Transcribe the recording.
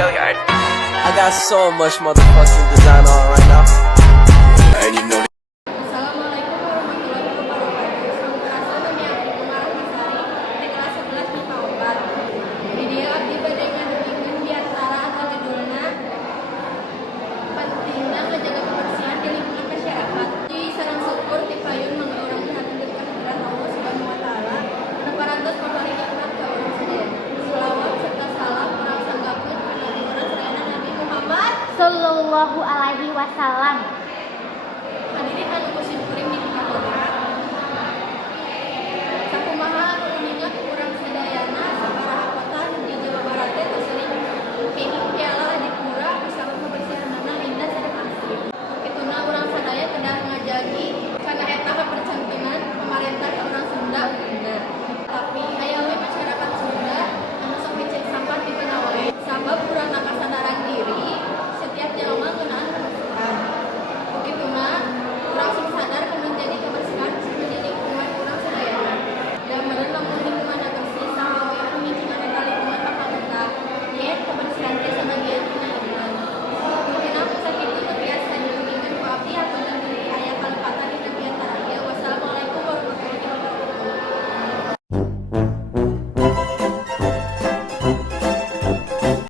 I got so much motherfucking design on right now. And you know. Assalamualaikum warahmatullahi wabarakatuh. Sampurasun dunia abdi pengarang Masari di kelas 11 MIPA 4. Video abdi bade ngadengikeun diantara anu judulna pentingna menjaga kebersihan di lingkungan masyarakat. Di sareng syukur ti payun mangga urang dihaturkeun kehadiran Allah Subhanahu wa taala anu parantos pabari nikmat ka urang sadaya. Shalawat serta salam urang sanggapkeun kana urang sadayana Nabi Muhammad Sallallahu alaihi wasallam.